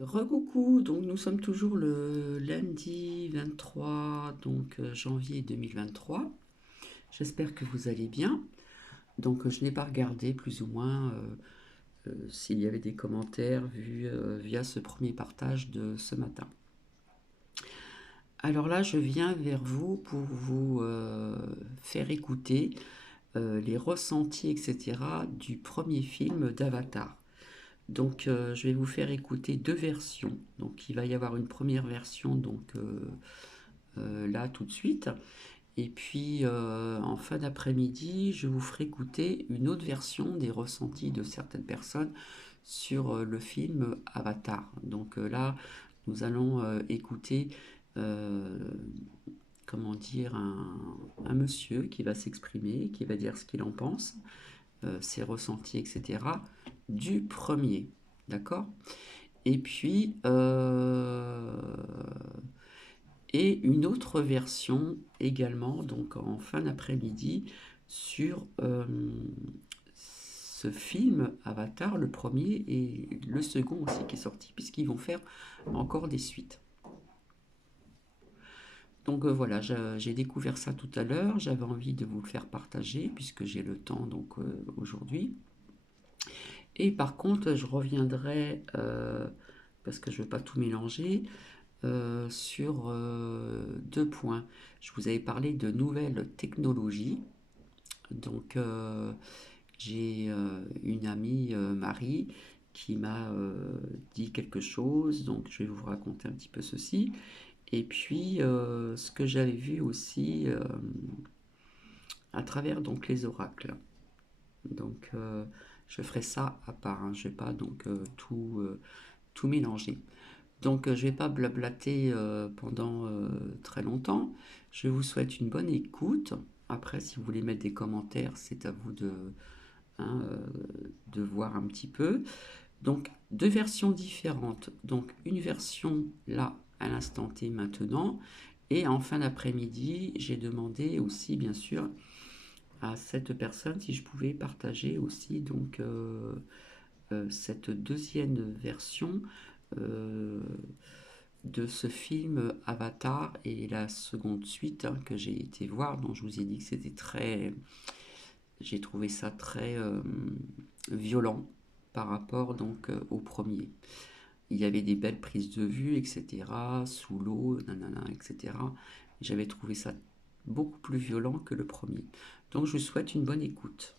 Recoucou, donc nous sommes toujours le lundi 23 janvier 2023. J'espère que vous allez bien. Je n'ai pas regardé plus ou moins s'il y avait des commentaires via ce premier partage de ce matin. Alors là, je viens vers vous pour vous faire écouter les ressentis, etc. du premier film d'Avatar. Je vais vous faire écouter deux versions. Donc, il va y avoir une première version là tout de suite. Et puis, en fin d'après-midi, je vous ferai écouter une autre version des ressentis de certaines personnes sur le film Avatar. Là, nous allons écouter, euh, comment dire, un monsieur qui va s'exprimer, qui va dire ce qu'il en pense, ses ressentis, etc. du premier. D'accord. Et puis, et une autre version également, donc en fin d'après-midi, sur ce film Avatar, le premier et le second aussi qui est sorti, puisqu'ils vont faire encore des suites. Voilà, j'ai découvert ça tout à l'heure, j'avais envie de vous le faire partager, puisque j'ai le temps aujourd'hui. Et par contre, je reviendrai, parce que je ne veux pas tout mélanger, sur deux points. Je vous avais parlé de nouvelles technologies. Donc, j'ai une amie, Marie, qui m'a dit quelque chose. Donc, je vais vous raconter un petit peu ceci. Et puis, ce que j'avais vu aussi à travers les oracles. Donc, je ferai ça à part. Hein. Je ne vais pas tout mélanger. Je ne vais pas blablater pendant très longtemps. Je vous souhaite une bonne écoute. Après, si vous voulez mettre des commentaires, c'est à vous hein, de voir un petit peu. Donc, deux versions différentes. Donc, une version là, à l'instant T maintenant. Et en fin d'après-midi, j'ai demandé aussi, bien sûr, à cette personne si je pouvais partager aussi cette deuxième version euh, de ce film Avatar et la seconde suite que j'ai été voir, dont je vous ai dit que c'était très... J'ai trouvé ça très violent par rapport au premier. Il y avait des belles prises de vue, etc., sous l'eau, nanana, etc. J'avais trouvé ça beaucoup plus violent que le premier. Donc je vous souhaite une bonne écoute.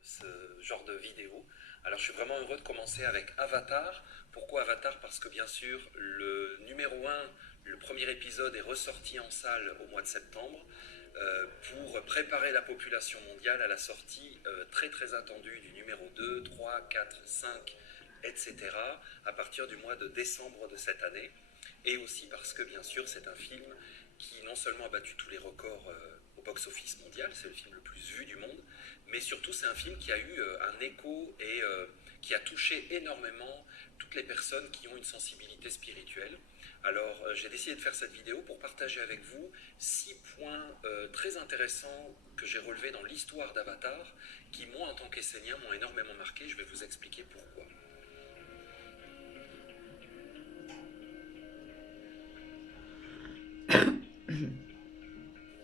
Ce genre de vidéo. Alors je suis vraiment heureux de commencer avec Avatar. Pourquoi Avatar? Parce que bien sûr le numéro un, le premier épisode est ressorti en salle au mois de septembre pour préparer la population mondiale à la sortie très très attendue du numéro 2, 3, 4, 5, etc. à partir du mois de décembre de cette année. Et aussi parce que bien sûr c'est un film qui non seulement a battu tous les records au box-office mondial, c'est le film le plus vu du monde, mais surtout c'est un film qui a eu un écho et qui a touché énormément toutes les personnes qui ont une sensibilité spirituelle. Alors j'ai décidé de faire cette vidéo pour partager avec vous 6 points très intéressants que j'ai relevés dans l'histoire d'Avatar, qui moi en tant qu'Essénien m'ont énormément marqué. Je vais vous expliquer pourquoi.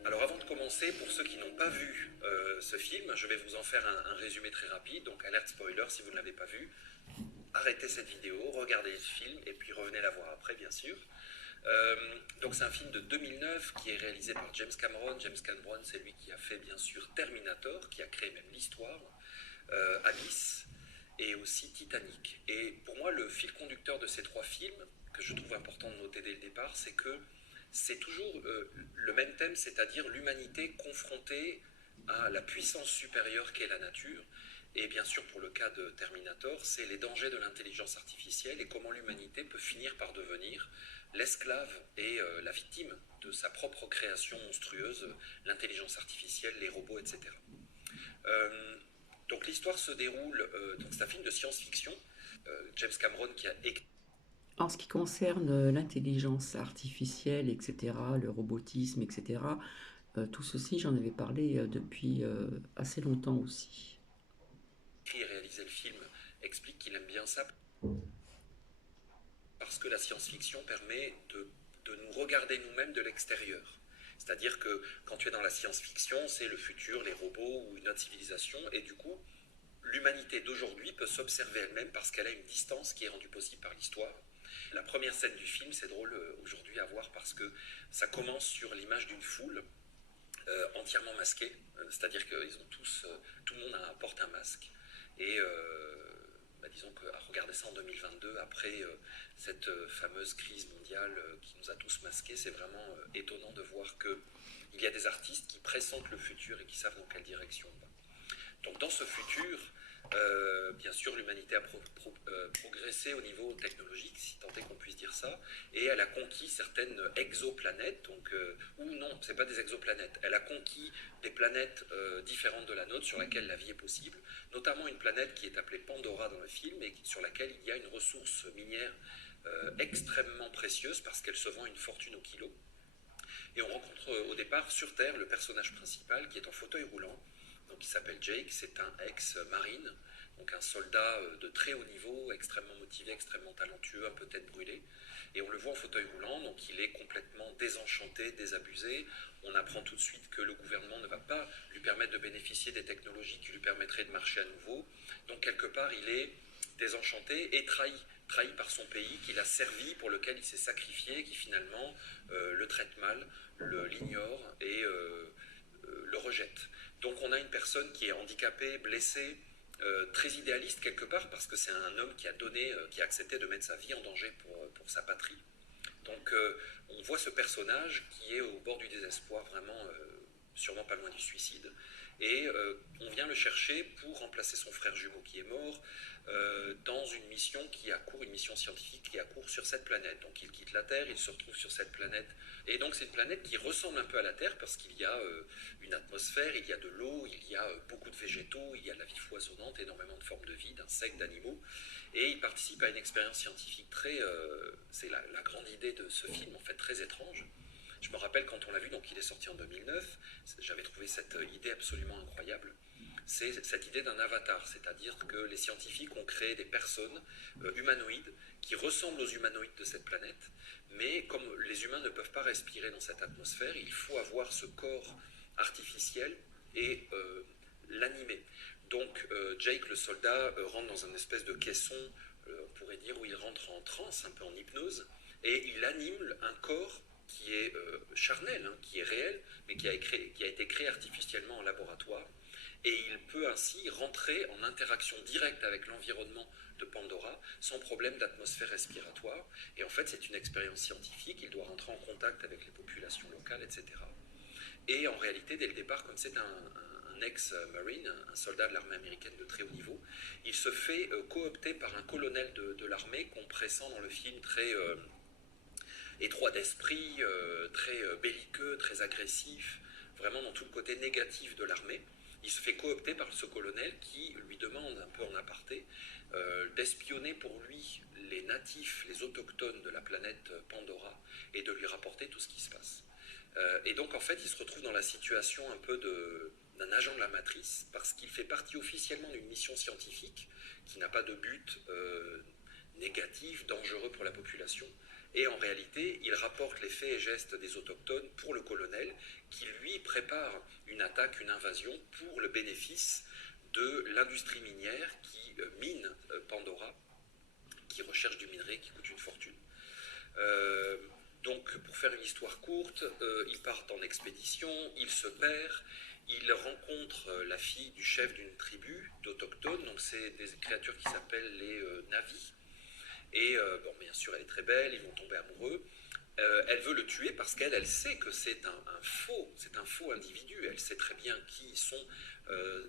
Alors avant de commencer, pour ceux qui n'ont pas vu ce film, je vais vous en faire un résumé très rapide. Donc alerte spoiler si vous ne l'avez pas vu. Arrêtez cette vidéo, regardez le film et puis revenez la voir après bien sûr. Donc c'est un film de 2009 qui est réalisé par James Cameron. James Cameron, c'est lui qui a fait bien sûr Terminator, qui a créé même l'histoire, Alice et aussi Titanic. Et pour moi, le fil conducteur de ces trois films, que je trouve important de noter dès le départ, c'est que c'est toujours le même thème, c'est-à-dire l'humanité confrontée à la puissance supérieure qu'est la nature. Et bien sûr, pour le cas de Terminator, c'est les dangers de l'intelligence artificielle et comment l'humanité peut finir par devenir l'esclave et la victime de sa propre création monstrueuse, l'intelligence artificielle, les robots, etc. Euh, donc l'histoire se déroule, donc c'est un film de science-fiction, James Cameron qui a écrit. En ce qui concerne l'intelligence artificielle, etc., le robotisme, etc., tout ceci, j'en avais parlé depuis assez longtemps aussi. écrit et réalisé le film, explique qu'il aime bien ça parce que la science-fiction permet de nous regarder nous-mêmes de l'extérieur. C'est-à-dire que quand tu es dans la science-fiction, c'est le futur, les robots ou une autre civilisation, et du coup, l'humanité d'aujourd'hui peut s'observer elle-même parce qu'elle a une distance qui est rendue possible par l'histoire. La première scène du film, c'est drôle aujourd'hui à voir parce que ça commence sur l'image d'une foule entièrement masquée, c'est-à-dire que tout le monde porte un masque. Et disons qu'à regarder ça en 2022, après cette fameuse crise mondiale qui nous a tous masqués, c'est vraiment étonnant de voir qu'il y a des artistes qui pressentent le futur et qui savent dans quelle direction on va. Donc dans ce futur, bien sûr, l'humanité a progressé au niveau technologique, si tant est qu'on puisse dire ça, et elle a conquis certaines exoplanètes, ou non, c'est pas des exoplanètes, elle a conquis des planètes différentes de la nôtre sur laquelle la vie est possible, notamment une planète qui est appelée Pandora dans le film, et sur laquelle il y a une ressource minière extrêmement précieuse parce qu'elle se vend une fortune au kilo. Et on rencontre au départ sur Terre le personnage principal qui est en fauteuil roulant, donc il s'appelle Jake, c'est un ex-marine, donc un soldat de très haut niveau, extrêmement motivé, extrêmement talentueux, un peu tête brûlée. Et on le voit en fauteuil roulant, donc il est complètement désenchanté, désabusé. On apprend tout de suite que le gouvernement ne va pas lui permettre de bénéficier des technologies qui lui permettraient de marcher à nouveau. Donc quelque part, il est désenchanté et trahi par son pays, qu'il a servi, pour lequel il s'est sacrifié, qui finalement le traite mal, l'ignore et le rejette. Donc on a une personne qui est handicapée, blessée, très idéaliste quelque part, parce que c'est un homme qui a accepté de mettre sa vie en danger pour sa patrie. Donc on voit ce personnage qui est au bord du désespoir, vraiment sûrement pas loin du suicide, et on vient le chercher pour remplacer son frère jumeau qui est mort dans une mission une mission scientifique qui accourt sur cette planète. Donc il quitte la Terre, il se retrouve sur cette planète, et donc c'est une planète qui ressemble un peu à la Terre parce qu'il y a une atmosphère, il y a de l'eau, il y a beaucoup de végétaux, il y a de la vie foisonnante, énormément de formes de vie, d'insectes, d'animaux, et il participe à une expérience scientifique c'est la grande idée de ce film, en fait, très étrange. Je me rappelle quand on l'a vu, donc il est sorti en 2009, j'avais trouvé cette idée absolument incroyable. C'est cette idée d'un avatar, c'est-à-dire que les scientifiques ont créé des personnes humanoïdes qui ressemblent aux humanoïdes de cette planète, mais comme les humains ne peuvent pas respirer dans cette atmosphère, il faut avoir ce corps artificiel et l'animer. Donc Jake, le soldat, rentre dans une espèce de caisson, on pourrait dire, où il rentre en transe, un peu en hypnose, et il anime un corps qui est charnel, qui est réel, mais qui a été créé artificiellement en laboratoire. Et il peut ainsi rentrer en interaction directe avec l'environnement de Pandora sans problème d'atmosphère respiratoire. Et en fait, c'est une expérience scientifique, il doit rentrer en contact avec les populations locales, etc. Et en réalité, dès le départ, comme c'est un ex-marine, un soldat de l'armée américaine de très haut niveau, il se fait coopter par un colonel de l'armée qu'on pressent dans le film très étroit d'esprit, très belliqueux, très agressif, vraiment dans tout le côté négatif de l'armée. Il se fait coopter par ce colonel qui lui demande un peu en aparté d'espionner pour lui les natifs, les autochtones de la planète Pandora et de lui rapporter tout ce qui se passe. Et donc en fait il se retrouve dans la situation un peu d'un agent de la matrice parce qu'il fait partie officiellement d'une mission scientifique qui n'a pas de but négatif, dangereux pour la population. Et en réalité, il rapporte les faits et gestes des autochtones pour le colonel, qui lui prépare une attaque, une invasion, pour le bénéfice de l'industrie minière qui mine Pandora, qui recherche du minerai qui coûte une fortune. Donc, pour faire une histoire courte, ils partent en expédition, ils se perdent, ils rencontrent la fille du chef d'une tribu d'autochtones, donc c'est des créatures qui s'appellent les Navis. Et bon, bien sûr, elle est très belle, ils vont tomber amoureux. Elle veut le tuer parce qu'elle sait que c'est un faux individu. Elle sait très bien qui sont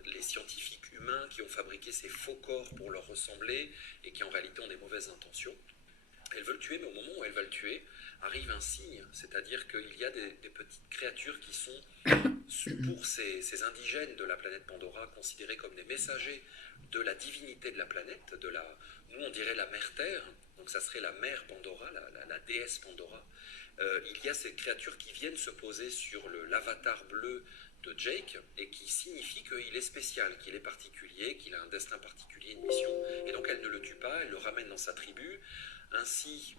les scientifiques humains qui ont fabriqué ces faux corps pour leur ressembler et qui en réalité ont des mauvaises intentions. Elle veut le tuer, mais au moment où elle va le tuer, arrive un signe, c'est-à-dire qu'il y a des petites créatures qui sont, pour ces indigènes de la planète Pandora, considérées comme des messagers de la divinité de la planète, nous on dirait la mère Terre, donc ça serait la mère Pandora, la déesse Pandora. Il y a ces créatures qui viennent se poser sur l'avatar bleu de Jake et qui signifie qu'il est spécial, qu'il est particulier, qu'il a un destin particulier, une mission. Et donc elle ne le tue pas, elle le ramène dans sa tribu. Ainsi,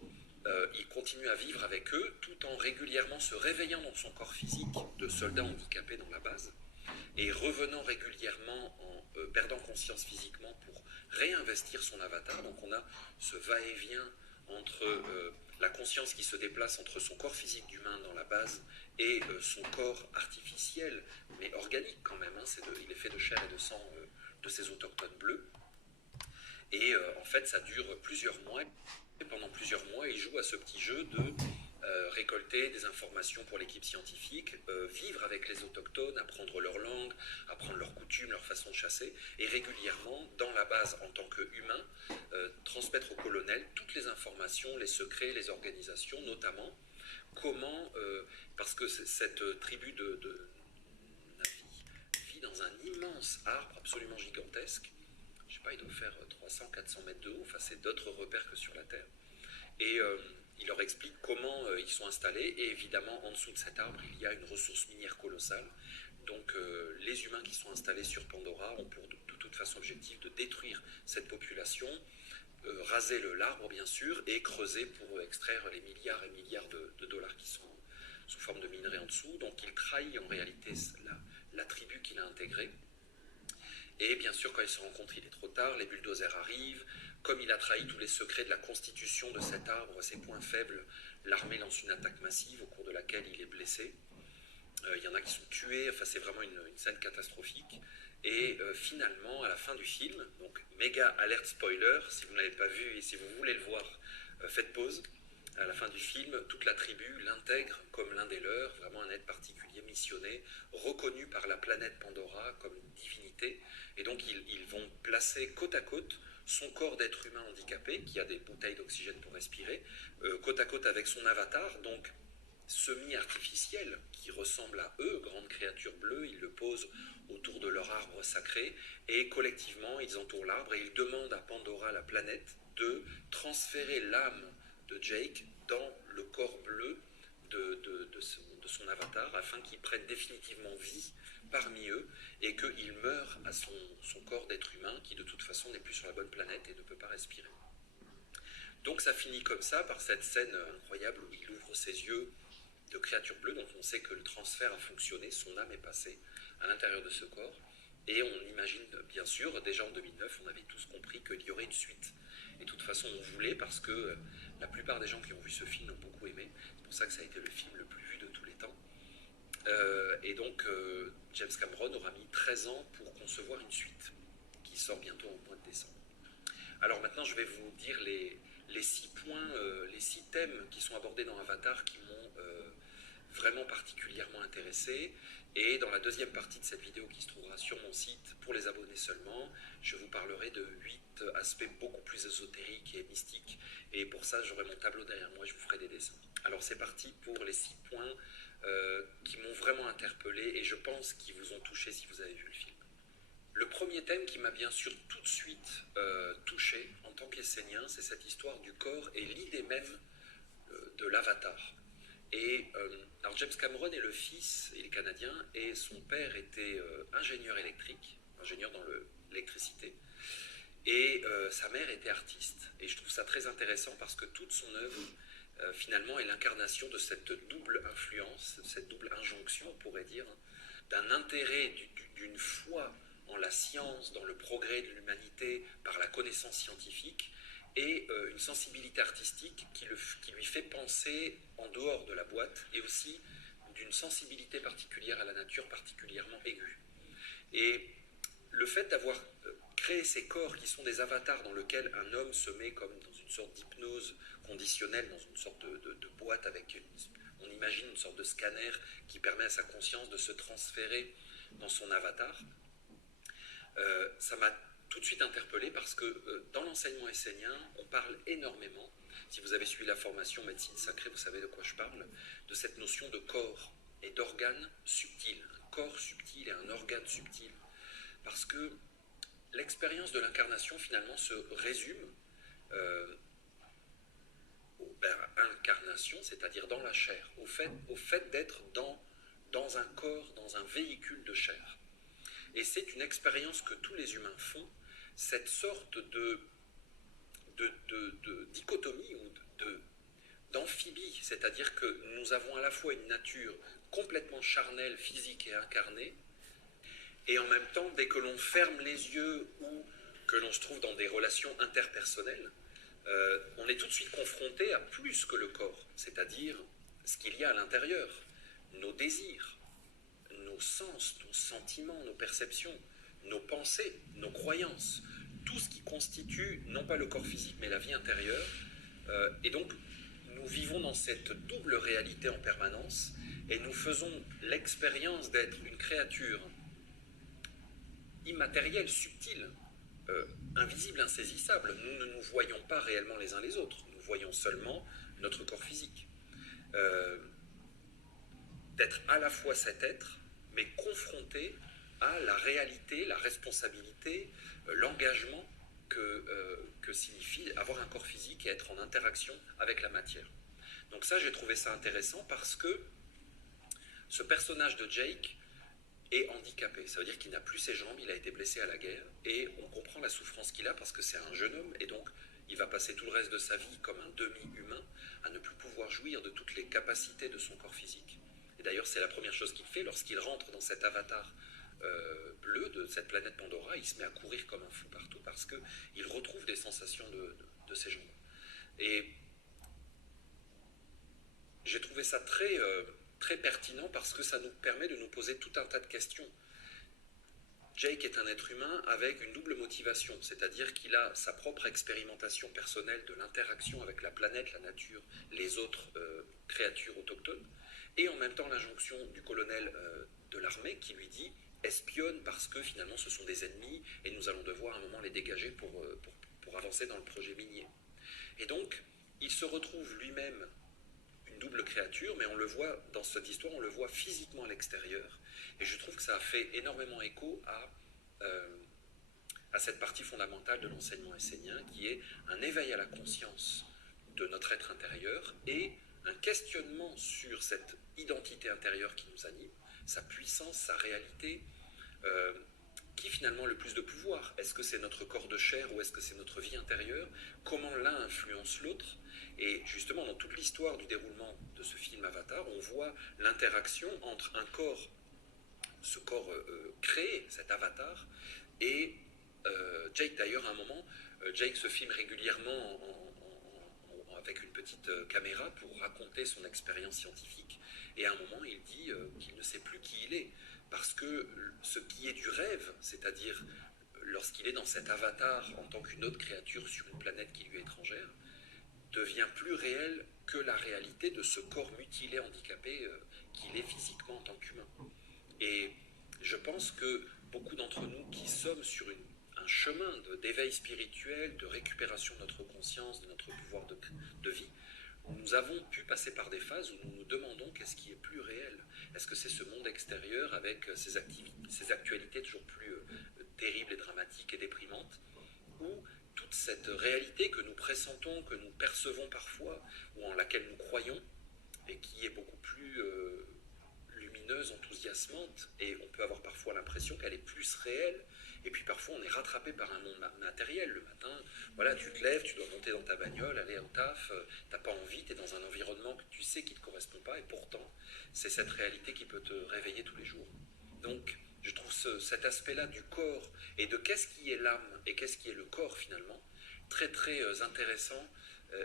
il continue à vivre avec eux tout en régulièrement se réveillant dans son corps physique de soldat handicapé dans la base et revenant régulièrement en perdant conscience physiquement pour réinvestir son avatar. Donc on a ce va-et-vient entre la conscience qui se déplace entre son corps physique d'humain dans la base et son corps artificiel, mais organique quand même, hein, il est fait de chair et de sang de ces autochtones bleus. Et en fait, ça dure plusieurs mois. Et pendant plusieurs mois, il joue à ce petit jeu de récolter des informations pour l'équipe scientifique, vivre avec les autochtones, apprendre leur langue, apprendre leurs coutumes, leur façon de chasser, et régulièrement, dans la base en tant qu'humain, transmettre au colonel toutes les informations, les secrets, les organisations, notamment comment, parce que cette tribu de Navi vit dans un immense arbre absolument gigantesque. Je sais pas, il doit faire 300-400 mètres de haut, enfin c'est d'autres repères que sur la Terre. Et il leur explique comment ils sont installés, et évidemment en dessous de cet arbre il y a une ressource minière colossale. Donc les humains qui sont installés sur Pandora ont pour de toute façon objectif de détruire cette population, raser l'arbre bien sûr, et creuser pour extraire les milliards et milliards de dollars qui sont sous forme de minerais en dessous. Donc il trahit en réalité la tribu qu'il a intégrée. Et bien sûr, quand ils se rencontrent, il est trop tard, les bulldozers arrivent. Comme il a trahi tous les secrets de la constitution de cet arbre, ses points faibles, l'armée lance une attaque massive au cours de laquelle il est blessé. Il y en a qui sont tués, enfin c'est vraiment une scène catastrophique. Et finalement, à la fin du film, donc méga alerte spoiler, si vous ne l'avez pas vu et si vous voulez le voir, faites pause. À la fin du film, toute la tribu l'intègre comme l'un des leurs, vraiment un être particulier missionné, reconnu par la planète Pandora comme une divinité. Et donc ils vont placer côte à côte son corps d'être humain handicapé, qui a des bouteilles d'oxygène pour respirer, côte à côte avec son avatar, donc semi-artificiel, qui ressemble à eux, grandes créatures bleues. Ils le posent autour de leur arbre sacré, et collectivement ils entourent l'arbre et ils demandent à Pandora, la planète, de transférer l'âme de Jake dans le corps bleu de son avatar, afin qu'il prenne définitivement vie parmi eux et qu'il meure à son corps d'être humain, qui de toute façon n'est plus sur la bonne planète et ne peut pas respirer. Donc ça finit comme ça, par cette scène incroyable où il ouvre ses yeux de créature bleue, donc on sait que le transfert a fonctionné, son âme est passée à l'intérieur de ce corps, et on imagine bien sûr, déjà en 2009, on avait tous compris qu'il y aurait une suite. Et de toute façon, on voulait, parce que la plupart des gens qui ont vu ce film ont beaucoup aimé, c'est pour ça que ça a été le film le plus vu de tous les temps. Et donc, James Cameron aura mis 13 ans pour concevoir une suite, qui sort bientôt au mois de décembre. Alors maintenant, je vais vous dire les 6 points, les 6 thèmes qui sont abordés dans Avatar qui m'ont vraiment particulièrement intéressé. Et dans la deuxième partie de cette vidéo qui se trouvera sur mon site pour les abonnés seulement, je vous parlerai de 8 aspects beaucoup plus ésotériques et mystiques. Et pour ça, j'aurai mon tableau derrière moi et je vous ferai des dessins. Alors c'est parti pour les 6 points qui m'ont vraiment interpellé et je pense qui vous ont touché si vous avez vu le film. Le premier thème qui m'a bien sûr tout de suite touché en tant qu'Essénien, c'est cette histoire du corps et l'idée même de l'avatar. Et alors James Cameron est le fils, il est canadien, et son père était ingénieur électrique, ingénieur dans l'électricité, et sa mère était artiste. Et je trouve ça très intéressant parce que toute son œuvre, finalement, est l'incarnation de cette double influence, cette double injonction, on pourrait dire, d'un intérêt, d'une foi en la science, dans le progrès de l'humanité par la connaissance scientifique, et une sensibilité artistique qui lui fait penser en dehors de la boîte, et aussi d'une sensibilité particulière à la nature particulièrement aiguë. Et le fait d'avoir créé ces corps qui sont des avatars dans lesquels un homme se met comme dans une sorte d'hypnose conditionnelle, dans une sorte de boîte avec, on imagine une sorte de scanner qui permet à sa conscience de se transférer dans son avatar, ça m'a tout de suite interpellé parce que dans l'enseignement essénien, on parle énormément, si vous avez suivi la formation médecine sacrée, vous savez de quoi je parle, de cette notion de corps et d'organes subtils, un corps subtil et un organe subtil, parce que l'expérience de l'incarnation finalement se résume aux incarnations, c'est-à-dire dans la chair, au fait d'être dans dans un corps, dans un véhicule de chair. Et c'est une expérience que tous les humains font, cette sorte de dichotomie ou d'amphibie, c'est-à-dire que nous avons à la fois une nature complètement charnelle, physique et incarnée, et en même temps, dès que l'on ferme les yeux ou que l'on se trouve dans des relations interpersonnelles, on est tout de suite confronté à plus que le corps, c'est-à-dire ce qu'il y a à l'intérieur, nos désirs, nos sens, nos sentiments, nos perceptions, nos pensées, nos croyances, tout ce qui constitue non pas le corps physique mais la vie intérieure. Et donc nous vivons dans cette double réalité en permanence et nous faisons l'expérience d'être une créature immatérielle, subtile, invisible, insaisissable. Nous ne nous voyons pas réellement les uns les autres, nous voyons seulement notre corps physique. D'être à la fois cet être, mais confronté à la réalité, la responsabilité, l'engagement que signifie avoir un corps physique et être en interaction avec la matière. Donc ça, j'ai trouvé ça intéressant parce que ce personnage de Jake est handicapé. Ça veut dire qu'il n'a plus ses jambes, il a été blessé à la guerre, et on comprend la souffrance qu'il a parce que c'est un jeune homme, et donc il va passer tout le reste de sa vie comme un demi-humain, à ne plus pouvoir jouir de toutes les capacités de son corps physique. Et d'ailleurs, c'est la première chose qu'il fait lorsqu'il rentre dans cet avatar bleu de cette planète Pandora. Il se met à courir comme un fou partout parce qu'il retrouve des sensations de ses jambes. Et j'ai trouvé ça très pertinent parce que ça nous permet de nous poser tout un tas de questions. Jake est un être humain avec une double motivation, c'est-à-dire qu'il a sa propre expérimentation personnelle de l'interaction avec la planète, la nature, les autres créatures autochtones, et en même temps l'injonction du colonel de l'armée qui lui dit espionne parce que finalement ce sont des ennemis et nous allons devoir à un moment les dégager pour avancer dans le projet minier. Et donc il se retrouve lui-même une double créature, mais on le voit dans cette histoire, on le voit physiquement à l'extérieur. Et je trouve que ça a fait énormément écho à cette partie fondamentale de l'enseignement essénien, qui est un éveil à la conscience de notre être intérieur et un questionnement sur cette identité intérieure qui nous anime, sa puissance, sa réalité, qui finalement a le plus de pouvoir? Est-ce que c'est notre corps de chair ou est-ce que c'est notre vie intérieure? Comment l'un influence l'autre? Et justement, dans toute l'histoire du déroulement de ce film Avatar, on voit l'interaction entre un corps, ce corps créé, cet avatar, et Jake. D'ailleurs, à un moment, Jake se filme régulièrement avec une petite caméra pour raconter son expérience scientifique. Et à un moment, il dit qu'il ne sait plus qui il est. Parce que ce qui est du rêve, c'est-à-dire lorsqu'il est dans cet avatar en tant qu'une autre créature sur une planète qui lui est étrangère, devient plus réel que la réalité de ce corps mutilé, handicapé qu'il est physiquement en tant qu'humain. Et je pense que beaucoup d'entre nous qui sommes sur un chemin d'éveil spirituel, de récupération de notre conscience, de notre pouvoir de vie, nous avons pu passer par des phases où nous nous demandons qu'est-ce qui est plus réel. Est-ce que c'est ce monde extérieur avec ses actualités toujours plus terribles et dramatiques et déprimantes, ou toute cette réalité que nous pressentons, que nous percevons parfois, ou en laquelle nous croyons, et qui est beaucoup plus lumineuse, enthousiasmante, et on peut avoir parfois l'impression qu'elle est plus réelle, et puis parfois on est rattrapé par un monde matériel. Le matin, voilà, tu te lèves, tu dois monter dans ta bagnole, aller au taf, t'as pas envie, t'es dans un environnement que tu sais qui ne te correspond pas, et pourtant c'est cette réalité qui peut te réveiller tous les jours. Donc je trouve cet aspect-là du corps et de qu'est-ce qui est l'âme et qu'est-ce qui est le corps finalement très intéressant,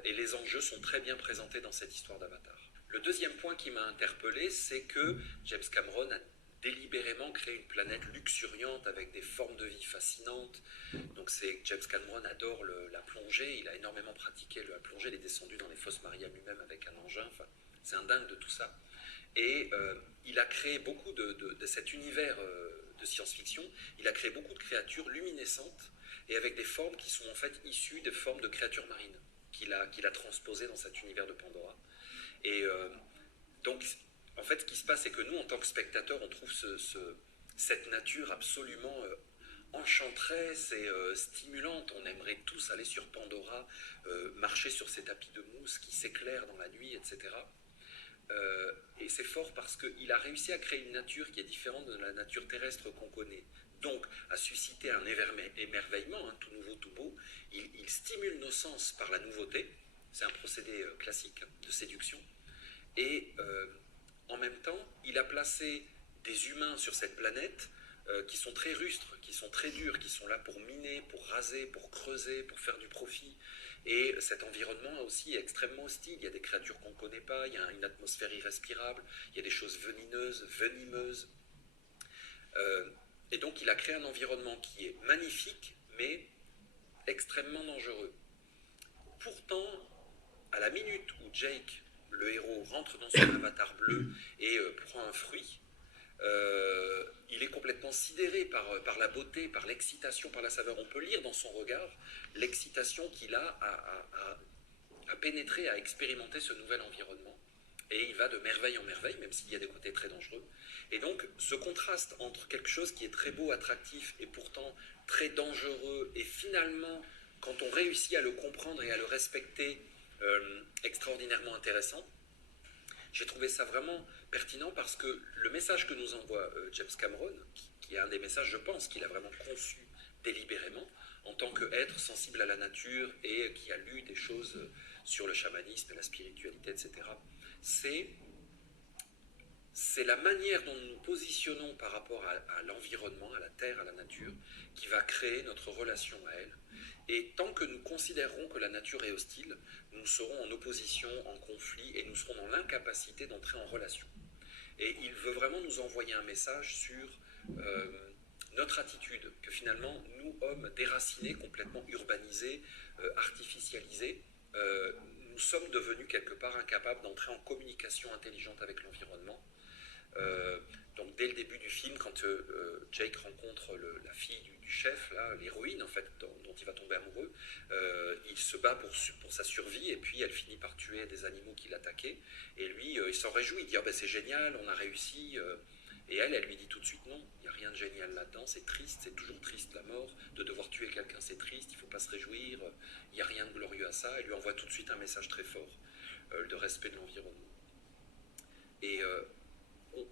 et les enjeux sont très bien présentés dans cette histoire d'Avatar. Le deuxième point qui m'a interpellé, c'est que James Cameron a délibérément créé une planète luxuriante avec des formes de vie fascinantes. Donc James Cameron adore la plongée, il a énormément pratiqué la plongée, il est descendu dans les fosses Maria lui-même avec un engin, enfin, c'est un dingue de tout ça. Et il a créé beaucoup de cet univers de science-fiction, il a créé beaucoup de créatures luminescentes et avec des formes qui sont en fait issues de formes de créatures marines qu'il a transposées dans cet univers de Pandora. Et donc, en fait, ce qui se passe, c'est que nous, en tant que spectateurs, on trouve cette nature absolument enchanteresse et stimulante. On aimerait tous aller sur Pandora, marcher sur ces tapis de mousse qui s'éclairent dans la nuit, etc. Et c'est fort parce qu'il a réussi à créer une nature qui est différente de la nature terrestre qu'on connaît. Donc, à susciter un émerveillement, hein, tout nouveau, tout beau. Il stimule nos sens par la nouveauté. C'est un procédé classique de séduction. Et en même temps, il a placé des humains sur cette planète qui sont très rustres, qui sont très durs, qui sont là pour miner, pour raser, pour creuser, pour faire du profit. Et cet environnement aussi est extrêmement hostile. Il y a des créatures qu'on ne connaît pas, il y a une atmosphère irrespirable, il y a des choses venimeuses. Et donc il a créé un environnement qui est magnifique, mais extrêmement dangereux. Pourtant, à la minute où Jake, le héros, rentre dans son avatar bleu et prend un fruit, il est complètement sidéré par la beauté, par l'excitation, par la saveur. On peut lire dans son regard l'excitation qu'il a à pénétrer, à expérimenter ce nouvel environnement. Et il va de merveille en merveille, même s'il y a des côtés très dangereux. Et donc, ce contraste entre quelque chose qui est très beau, attractif, et pourtant très dangereux, et finalement, quand on réussit à le comprendre et à le respecter, extraordinairement intéressant, j'ai trouvé ça vraiment pertinent parce que le message que nous envoie James Cameron, qui est un des messages, je pense, qu'il a vraiment conçu délibérément, en tant qu'être sensible à la nature et qui a lu des choses sur le chamanisme, la spiritualité, etc., c'est la manière dont nous nous positionnons par rapport à l'environnement, à la terre, à la nature, qui va créer notre relation à elle. Et tant que nous considérerons que la nature est hostile, nous serons en opposition, en conflit, et nous serons dans l'incapacité d'entrer en relation. Et il veut vraiment nous envoyer un message sur notre attitude, que finalement, nous, hommes déracinés, complètement urbanisés, artificialisés, nous sommes devenus quelque part incapables d'entrer en communication intelligente avec l'environnement. Donc dès le début du film, quand Jake rencontre la fille du chef, l'héroïne en fait, dont il va tomber amoureux, il se bat pour sa survie et puis elle finit par tuer des animaux qui l'attaquaient. Et lui, il s'en réjouit, il dit c'est génial, on a réussi. Et elle lui dit tout de suite non, il n'y a rien de génial là-dedans, c'est triste, c'est toujours triste la mort, de devoir tuer quelqu'un c'est triste, il ne faut pas se réjouir, il n'y a rien de glorieux à ça. Elle lui envoie tout de suite un message très fort de respect de l'environnement. Et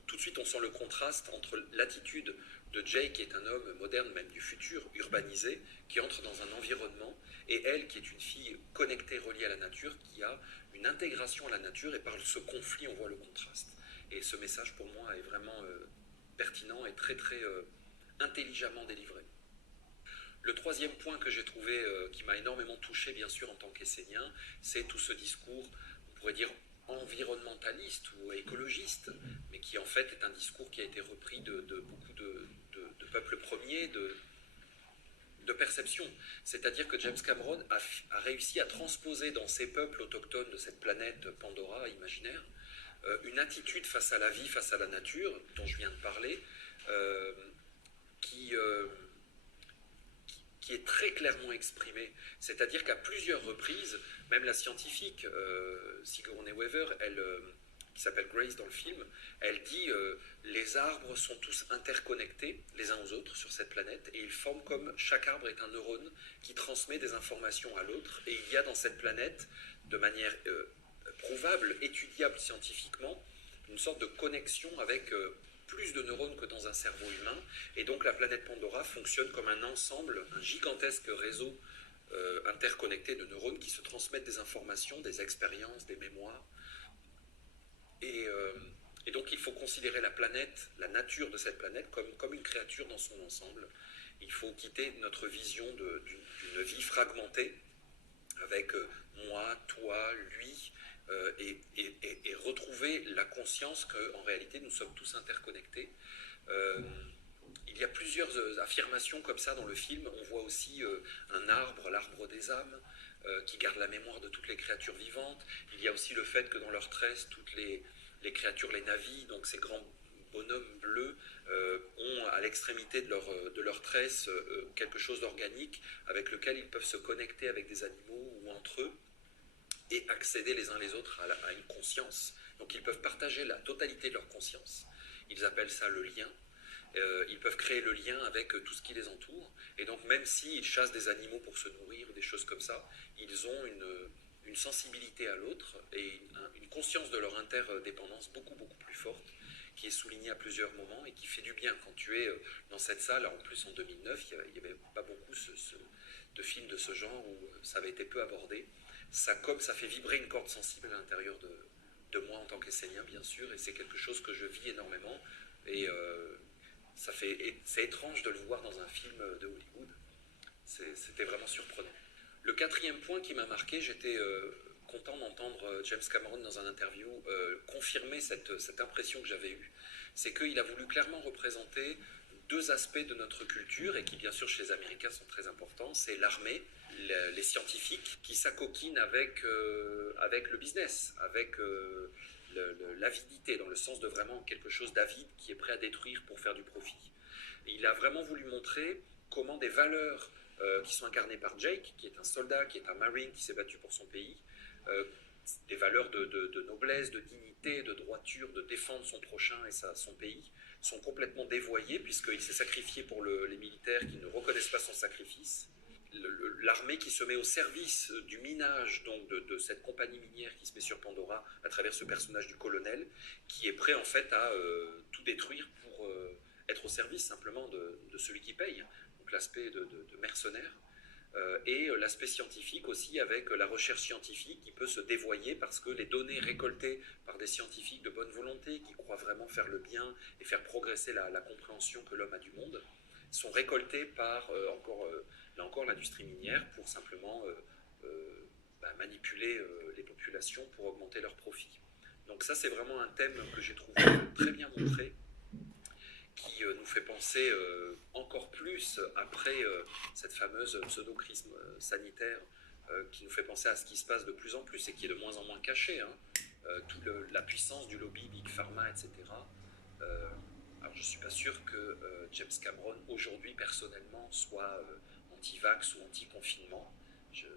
tout de suite on sent le contraste entre l'attitude de Jake, qui est un homme moderne, même du futur, urbanisé, qui entre dans un environnement, et elle, qui est une fille connectée, reliée à la nature, qui a une intégration à la nature, et par ce conflit, on voit le contraste. Et ce message, pour moi, est vraiment pertinent et très, très intelligemment délivré. Le troisième point que j'ai trouvé, qui m'a énormément touché, bien sûr, en tant qu'Essénien, c'est tout ce discours, on pourrait dire, environnementaliste ou écologiste, mais qui en fait est un discours qui a été repris de beaucoup de peuples premiers, de perception. C'est-à-dire que James Cameron a réussi à transposer dans ces peuples autochtones de cette planète Pandora imaginaire une attitude face à la vie, face à la nature, dont je viens de parler, qui est très clairement exprimée. C'est-à-dire qu'à plusieurs reprises, même la scientifique Sigourney Weaver, qui s'appelle Grace dans le film, elle dit les arbres sont tous interconnectés les uns aux autres sur cette planète et ils forment comme chaque arbre est un neurone qui transmet des informations à l'autre, et il y a dans cette planète, de manière prouvable, étudiable scientifiquement, une sorte de connexion avec plus de neurones que dans un cerveau humain, et donc la planète Pandora fonctionne comme un ensemble, un gigantesque réseau interconnecté de neurones qui se transmettent des informations, des expériences, des mémoires. Et donc il faut considérer la planète, la nature de cette planète, comme une créature dans son ensemble. Il faut quitter notre vision d'une vie fragmentée, avec moi, toi, lui, et retrouver la conscience qu'en réalité nous sommes tous interconnectés. Il y a plusieurs affirmations comme ça dans le film. On voit aussi un arbre, l'arbre des âmes, qui garde la mémoire de toutes les créatures vivantes. Il y a aussi le fait que dans leurs tresses, toutes les créatures, les navis, donc ces grands bonhommes bleus, ont à l'extrémité de leur tresse quelque chose d'organique avec lequel ils peuvent se connecter avec des animaux ou entre eux et accéder les uns les autres à une conscience. Donc ils peuvent partager la totalité de leur conscience. Ils appellent ça le lien. Ils peuvent créer le lien avec tout ce qui les entoure. Et donc même s'ils chassent des animaux pour se nourrir ou des choses comme ça, ils ont une sensibilité à l'autre et une conscience de leur interdépendance beaucoup, beaucoup plus forte, qui est soulignée à plusieurs moments et qui fait du bien. Quand tu es dans cette salle, en plus en 2009, il n'y avait pas beaucoup de films de ce genre où ça avait été peu abordé. Ça fait vibrer une corde sensible à l'intérieur de moi en tant qu'Essénien, bien sûr, et c'est quelque chose que je vis énormément. Et c'est étrange de le voir dans un film de Hollywood. C'était vraiment surprenant. Le quatrième point qui m'a marqué, j'étais content d'entendre James Cameron dans un interview confirmer cette impression que j'avais eue. C'est qu'il a voulu clairement représenter deux aspects de notre culture et qui bien sûr chez les Américains sont très importants. C'est l'armée, les scientifiques qui s'acoquinent avec le business, avec l'avidité, dans le sens de vraiment quelque chose d'avide qui est prêt à détruire pour faire du profit. Et il a vraiment voulu montrer comment des valeurs qui sont incarnées par Jake, qui est un soldat, qui est un marine, qui s'est battu pour son pays, des valeurs de noblesse, de dignité, de droiture, de défendre son prochain et son pays, sont complètement dévoyées puisqu'il s'est sacrifié pour les militaires qui ne reconnaissent pas son sacrifice. L'armée qui se met au service du minage, donc de cette compagnie minière qui se met sur Pandora à travers ce personnage du colonel, qui est prêt en fait à tout détruire pour être au service simplement de celui qui paye, donc l'aspect de mercenaire. Et l'aspect scientifique aussi avec la recherche scientifique qui peut se dévoyer parce que les données récoltées par des scientifiques de bonne volonté qui croient vraiment faire le bien et faire progresser la compréhension que l'homme a du monde sont récoltées par là encore l'industrie minière pour simplement manipuler les populations pour augmenter leurs profits. Donc ça c'est vraiment un thème que j'ai trouvé très bien montré, qui nous fait penser encore plus, après cette fameuse pseudo-crise sanitaire, qui nous fait penser à ce qui se passe de plus en plus et qui est de moins en moins caché, hein, toute la puissance du lobby Big Pharma, etc. Alors je ne suis pas sûr que James Cameron, aujourd'hui, personnellement, soit anti-vax ou anti-confinement. Je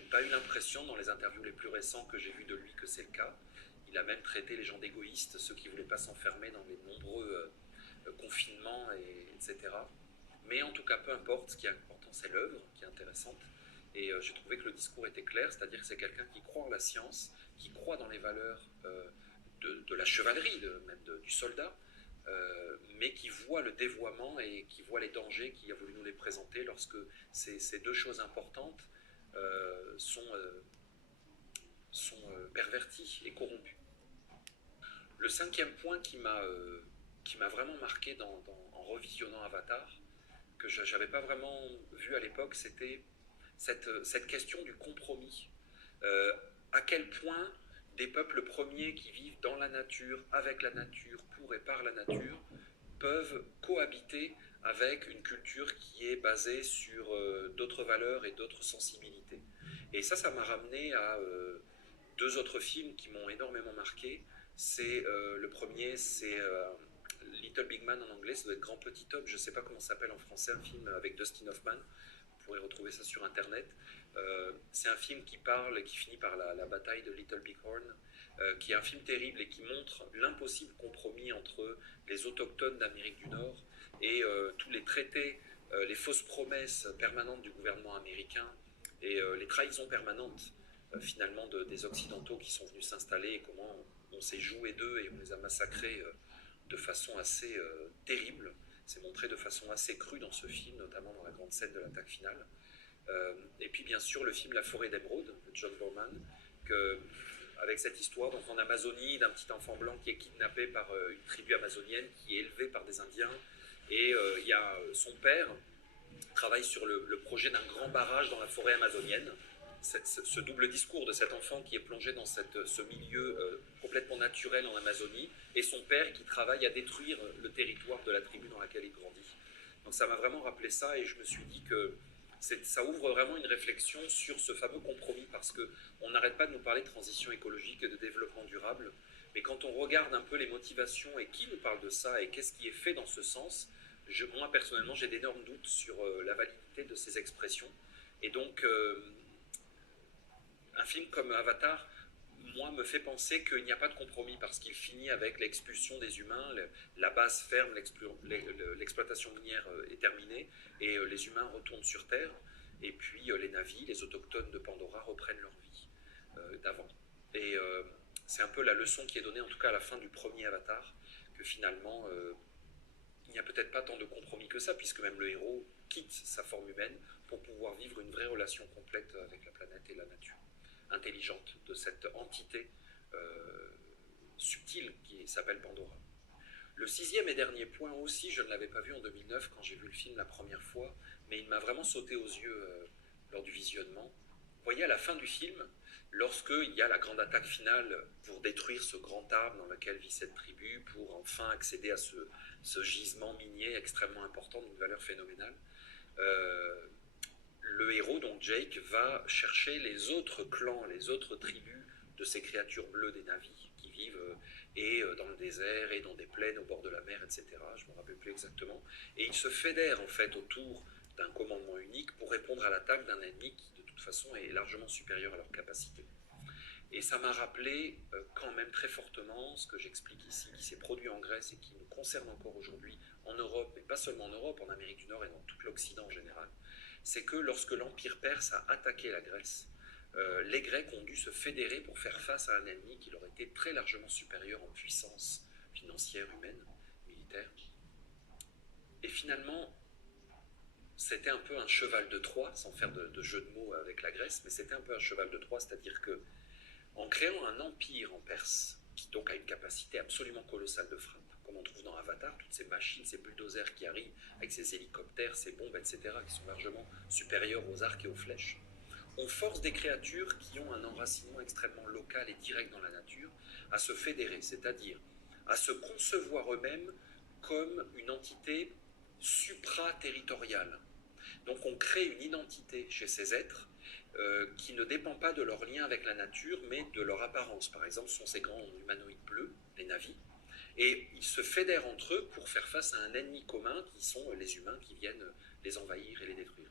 n'ai pas eu l'impression, dans les interviews les plus récents que j'ai vues de lui, que c'est le cas. Il a même traité les gens d'égoïstes, ceux qui ne voulaient pas s'enfermer dans les nombreux confinement, etc. Mais en tout cas, peu importe, ce qui est important, c'est l'œuvre qui est intéressante. Et j'ai trouvé que le discours était clair, c'est-à-dire que c'est quelqu'un qui croit en la science, qui croit dans les valeurs de la chevalerie, même du soldat, mais qui voit le dévoiement et qui voit les dangers, qui a voulu nous les présenter lorsque ces deux choses importantes sont perverties et corrompues. Le cinquième point qui m'a vraiment marqué en revisionnant Avatar, que je n'avais pas vraiment vu à l'époque, c'était cette question du compromis. À quel point des peuples premiers qui vivent dans la nature, avec la nature, pour et par la nature, peuvent cohabiter avec une culture qui est basée sur d'autres valeurs et d'autres sensibilités. Et ça m'a ramené à deux autres films qui m'ont énormément marqué. Le premier, c'est Little Big Man en anglais, ça doit être Grand Petit Homme, je ne sais pas comment ça s'appelle en français, un film avec Dustin Hoffman, vous pourrez retrouver ça sur internet. C'est un film qui parle et qui finit par la bataille de Little Big Horn, qui est un film terrible et qui montre l'impossible compromis entre les autochtones d'Amérique du Nord et tous les traités, les fausses promesses permanentes du gouvernement américain et les trahisons permanentes finalement des Occidentaux qui sont venus s'installer et comment on s'est joué d'eux et on les a massacrés de façon assez terrible. C'est montré de façon assez crue dans ce film, notamment dans la grande scène de l'attaque finale. Et puis bien sûr le film La forêt d'émeraude de John Borman, avec cette histoire donc, en Amazonie d'un petit enfant blanc qui est kidnappé par une tribu amazonienne qui est élevée par des Indiens. Et il y a son père travaille sur le projet d'un grand barrage dans la forêt amazonienne. Ce double discours de cet enfant qui est plongé dans ce milieu complètement naturel en Amazonie et son père qui travaille à détruire le territoire de la tribu dans laquelle il grandit. Donc ça m'a vraiment rappelé ça et je me suis dit que ça ouvre vraiment une réflexion sur ce fameux compromis parce qu'on n'arrête pas de nous parler de transition écologique et de développement durable, mais quand on regarde un peu les motivations et qui nous parle de ça et qu'est-ce qui est fait dans ce sens, moi personnellement j'ai d'énormes doutes sur la validité de ces expressions. Et donc un film comme Avatar, moi, me fait penser qu'il n'y a pas de compromis parce qu'il finit avec l'expulsion des humains, la base ferme, l'exploitation minière est terminée et les humains retournent sur Terre et puis les navis, les autochtones de Pandora reprennent leur vie. d'avant. Et c'est un peu la leçon qui est donnée, en tout cas à la fin du premier Avatar, que finalement, il n'y a peut-être pas tant de compromis que ça, puisque même le héros quitte sa forme humaine pour pouvoir vivre une vraie relation complète avec la planète et la nature, intelligente de cette entité euh, subtile qui s'appelle Pandora. Le sixième et dernier point aussi, je ne l'avais pas vu en 2009 quand j'ai vu le film la première fois, mais il m'a vraiment sauté aux yeux lors du visionnement. Vous voyez, à la fin du film, lorsqu'il y a la grande attaque finale pour détruire ce grand arbre dans lequel vit cette tribu, pour enfin accéder à ce gisement minier extrêmement important d'une valeur phénoménale, euh, le héros, donc Jake, va chercher les autres clans, les autres tribus de ces créatures bleues des Na'vi qui vivent dans le désert et dans des plaines au bord de la mer, etc. Je ne me rappelle plus exactement. Et ils se fédèrent en fait autour d'un commandement unique pour répondre à l'attaque d'un ennemi qui de toute façon est largement supérieur à leur capacité. Et ça m'a rappelé quand même très fortement ce que j'explique ici, qui s'est produit en Grèce et qui nous concerne encore aujourd'hui en Europe, mais pas seulement en Europe, en Amérique du Nord et dans tout l'Occident en général. C'est que lorsque l'Empire perse a attaqué la Grèce, les Grecs ont dû se fédérer pour faire face à un ennemi qui leur était très largement supérieur en puissance financière, humaine, militaire. Et finalement, c'était un peu un cheval de Troie, sans faire de jeu de mots avec la Grèce, mais c'était un peu un cheval de Troie, c'est-à-dire que en créant un empire en Perse, qui donc a une capacité absolument colossale de frappe, comme on trouve dans Avatar, toutes ces machines, ces bulldozers qui arrivent avec ces hélicoptères, ces bombes, etc., qui sont largement supérieurs aux arcs et aux flèches, on force des créatures qui ont un enracinement extrêmement local et direct dans la nature à se fédérer, c'est-à-dire à se concevoir eux-mêmes comme une entité supra-territoriale. Donc on crée une identité chez ces êtres qui ne dépend pas de leur lien avec la nature, mais de leur apparence. Par exemple, ce sont ces grands humanoïdes bleus, les Na'vi, et ils se fédèrent entre eux pour faire face à un ennemi commun qui sont les humains qui viennent les envahir et les détruire.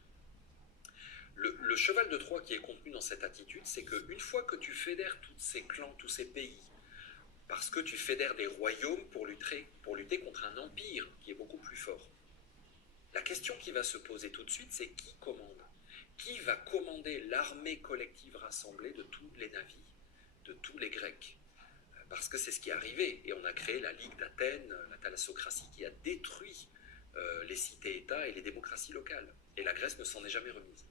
Le cheval de Troie qui est contenu dans cette attitude, c'est qu'une fois que tu fédères tous ces clans, tous ces pays, parce que tu fédères des royaumes pour lutter contre un empire qui est beaucoup plus fort, la question qui va se poser tout de suite, c'est qui commande? Qui va commander l'armée collective rassemblée de tous les Na'vi, de tous les Grecs? Parce que c'est ce qui est arrivé, et on a créé la Ligue d'Athènes, la thalassocratie, qui a détruit les cités-États et les démocraties locales. Et la Grèce ne s'en est jamais remise.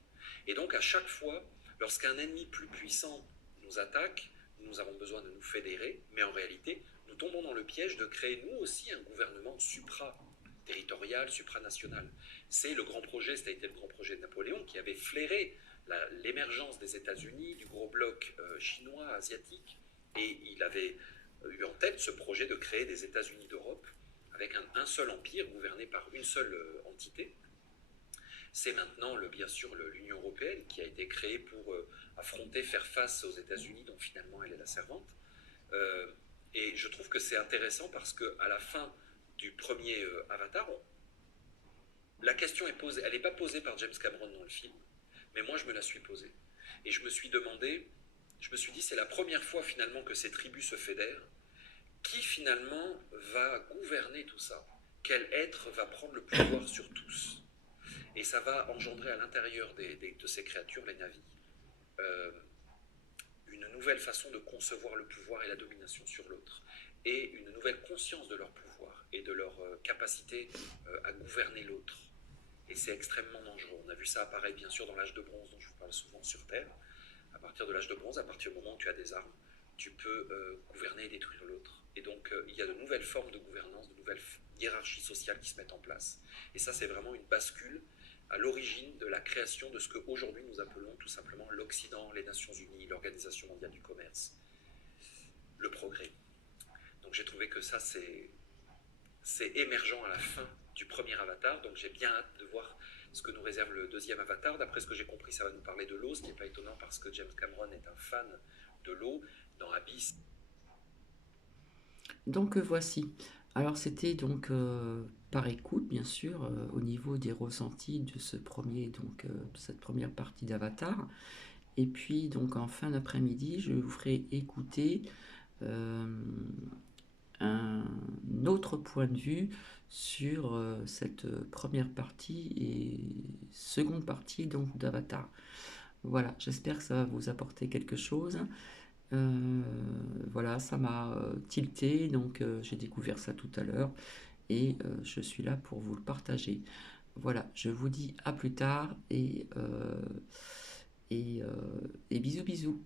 Et donc à chaque fois, lorsqu'un ennemi plus puissant nous attaque, nous avons besoin de nous fédérer, mais en réalité, nous tombons dans le piège de créer nous aussi un gouvernement supra-territorial, supranational. C'est le grand projet, ça a été le grand projet de Napoléon qui avait flairé l'émergence des États-Unis, du gros bloc chinois, asiatique, et il avait eu en tête ce projet de créer des États-Unis d'Europe avec un seul empire gouverné par une seule entité. C'est maintenant, bien sûr, l'Union européenne qui a été créée pour affronter, faire face aux États-Unis, dont finalement elle est la servante. Et je trouve que c'est intéressant parce qu'à la fin du premier Avatar, la question est posée, elle n'est pas posée par James Cameron dans le film, mais moi je me la suis posée. Et je me suis demandé, je me suis dit, c'est la première fois finalement que ces tribus se fédèrent. Qui finalement va gouverner tout ça? Quel être va prendre le pouvoir sur tous? Et ça va engendrer à l'intérieur de ces créatures, les Na'vi, euh, une nouvelle façon de concevoir le pouvoir et la domination sur l'autre, et une nouvelle conscience de leur pouvoir et de leur capacité à gouverner l'autre. Et c'est extrêmement dangereux. On a vu ça apparaître bien sûr dans l'âge de bronze, dont je vous parle souvent sur Terre. À partir de l'âge de bronze, à partir du moment où tu as des armes, tu peux gouverner et détruire l'autre. Et donc il y a de nouvelles formes de gouvernance, de nouvelles hiérarchies sociales qui se mettent en place. Et ça, c'est vraiment une bascule à l'origine de la création de ce qu'aujourd'hui nous appelons tout simplement l'Occident, les Nations Unies, l'Organisation mondiale du commerce, le progrès. Donc j'ai trouvé que ça, c'est émergent à la fin du premier Avatar, donc j'ai bien hâte de voir ce que nous réserve le deuxième Avatar. D'après ce que j'ai compris, ça va nous parler de l'eau, ce qui n'est pas étonnant parce que James Cameron est un fan de l'eau. Dans Abyss. Donc voici. Alors c'était donc par écoute bien sûr au niveau des ressentis de ce premier de cette première partie d'Avatar. Et puis donc en fin d'après-midi, je vous ferai écouter euh, un autre point de vue sur cette première partie et seconde partie donc d'Avatar. Voilà, j'espère que ça va vous apporter quelque chose. Euh, voilà, ça m'a tilté, donc j'ai découvert ça tout à l'heure et je suis là pour vous le partager. Voilà, je vous dis à plus tard et bisous bisous.